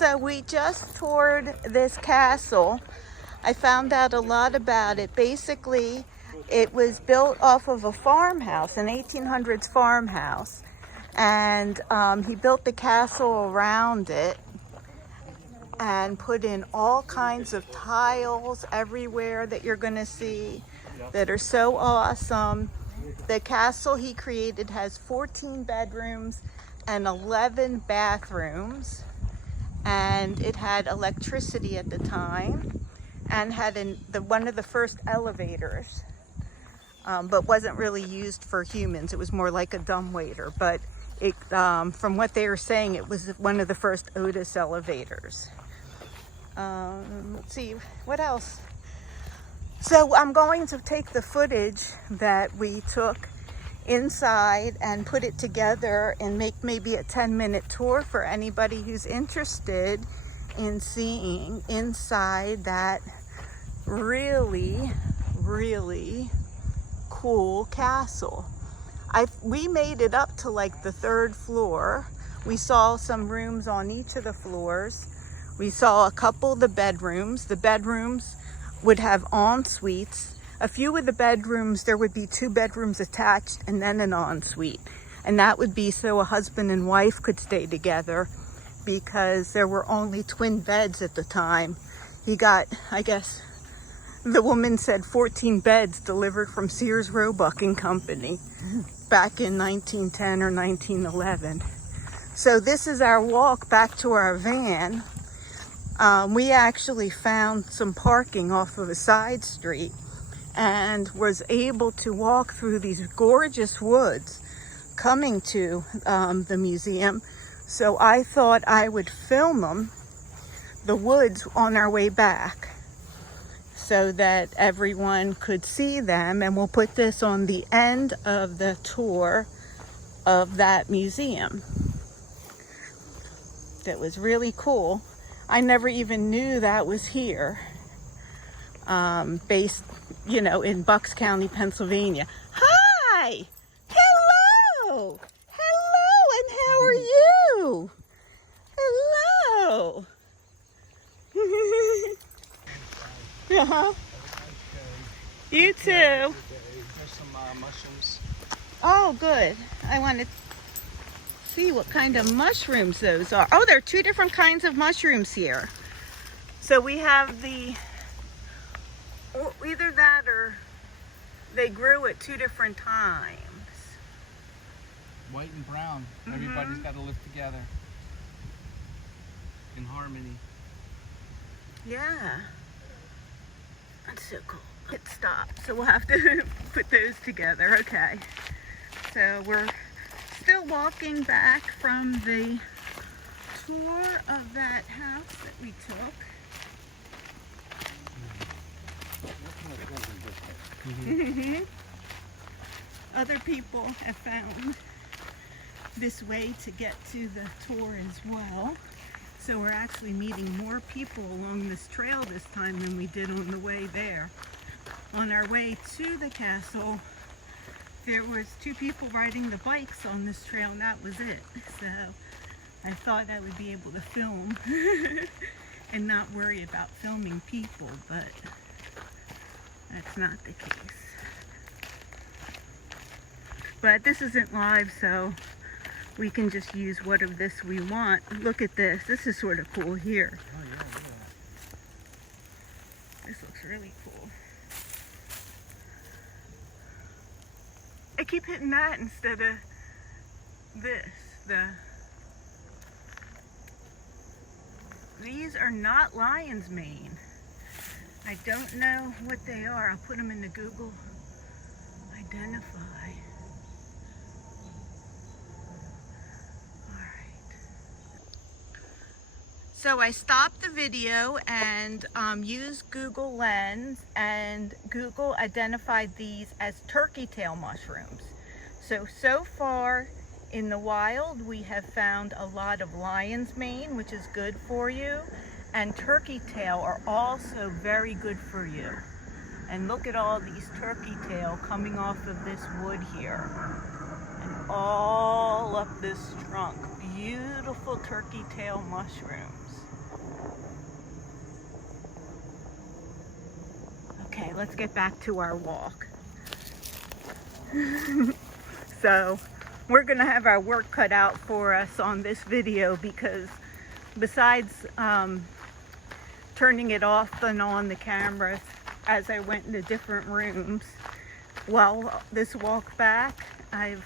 So we just toured this castle. I found out a lot about it. Basically, it was built off of a farmhouse, an 1800s farmhouse. And he built the castle around it and put in all kinds of tiles everywhere that you're going to see that are so awesome. The castle he created has 14 bedrooms and 11 bathrooms, and it had electricity at the time and had one of the first elevators, but wasn't really used for humans. It was more like a dumbwaiter, but it, from what they were saying, it was one of the first Otis elevators. Let's see, what else? So I'm going to take the footage that we took inside and put it together and make maybe a 10-minute tour for anybody who's interested in seeing inside that really, really cool castle. We made it up to like the 3rd floor. We saw some rooms on each of the floors. We saw a couple of the bedrooms. The bedrooms would have en-suites. A few of the bedrooms, there would be 2 bedrooms attached and then an en-suite. And that would be so a husband and wife could stay together, because there were only twin beds at the time. He got, I guess, the woman said 14 beds delivered from Sears Roebuck and Company back in 1910 or 1911. So this is our walk back to our van. We actually found some parking off of a side street and was able to walk through these gorgeous woods coming to the museum. So I thought I would film the woods on our way back so that everyone could see them, and we'll put this on the end of the tour of that museum. That was really cool. I never even knew that was here, based, you know, in Bucks County, Pennsylvania. Hi! Hello! Hello, and how are you? Hello! Uh-huh. You too. There's some mushrooms. Oh, good. I want to see what kind of mushrooms those are. Oh, there are 2 different kinds of mushrooms here. So we have either that or they grew at 2 different times. White and brown. Everybody's got to live together in harmony. Yeah. That's so cool. Hit stop. So we'll have to put those together. Okay. So we're still walking back from the tour of that house that we took. Other people have found this way to get to the tour as well. So we're actually meeting more people along this trail this time than we did on the way there. On our way to the castle, there was 2 people riding the bikes on this trail, and that was it. So I thought I would be able to film and not worry about filming people, but that's not the case. But this isn't live, so we can just use what of this we want. Look at this. This is sort of cool here. Oh, yeah, look at that. This looks really cool. I keep hitting that instead of this. These are not lion's mane. I don't know what they are. I'll put them in the Google identify. So I stopped the video and used Google Lens, and Google identified these as turkey tail mushrooms. So far in the wild, we have found a lot of lion's mane, which is good for you, and turkey tail are also very good for you. And look at all these turkey tail coming off of this wood here and all up this trunk. beautiful turkey tail mushrooms. Okay, let's get back to our walk. So we're gonna have our work cut out for us on this video, because besides turning it off and on the camera as I went into different rooms, while this walk back, I've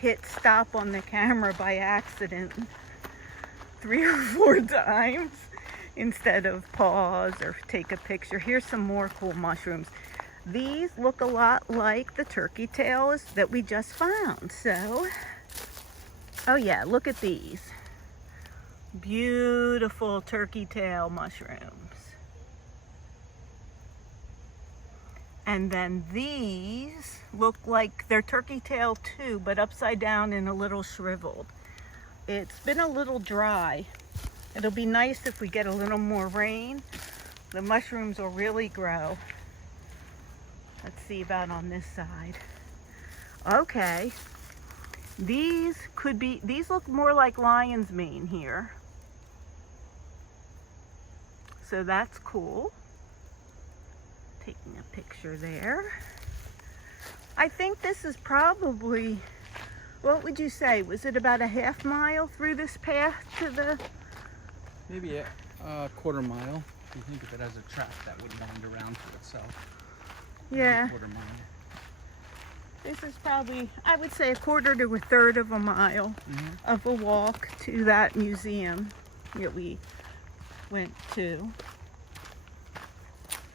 hit stop on the camera by accident 3 or 4 times instead of pause or take a picture. Here's some more cool mushrooms. These look a lot like the turkey tails that we just found. So, oh yeah, look at these. Beautiful turkey tail mushrooms. And then these look like they're turkey tail too, but upside down and a little shriveled. It's been a little dry. It'll be nice if we get a little more rain. The mushrooms will really grow. Let's see about on this side. Okay. These look more like lion's mane here. So that's cool. Taking a picture there. I think this is probably, what would you say? Was it about a half mile through this path to the... Maybe a quarter mile. If you think of it as a track that would wind around to itself. Yeah. A quarter mile. This is probably, I would say, a quarter to a third of a mile of a walk to that museum that we went to.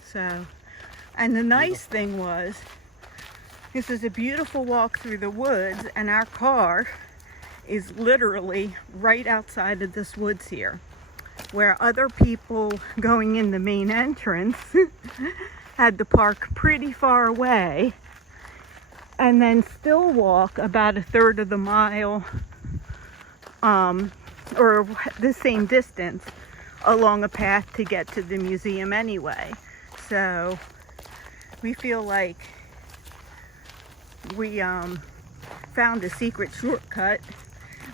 So, and the nice thing was, this is a beautiful walk through the woods, and our car is literally right outside of this woods here, where other people going in the main entrance had to park pretty far away and then still walk about a third of the mile, or the same distance along a path to get to the museum anyway. So we feel like we found a secret shortcut.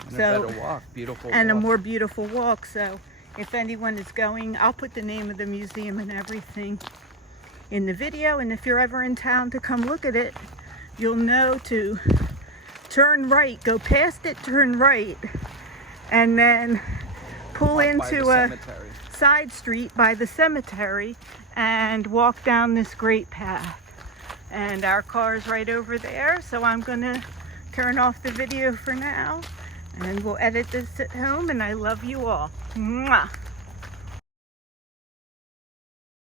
And a better walk, beautiful and walk. a more beautiful walk. So if anyone is going, I'll put the name of the museum and everything in the video, and if you're ever in town to come look at it, you'll know to turn right, go past it, turn right, and then pull into a side street by the cemetery and walk down this great path. And our car is right over there, so I'm gonna turn off the video for now, and we'll edit this at home, and I love you all. Mwah.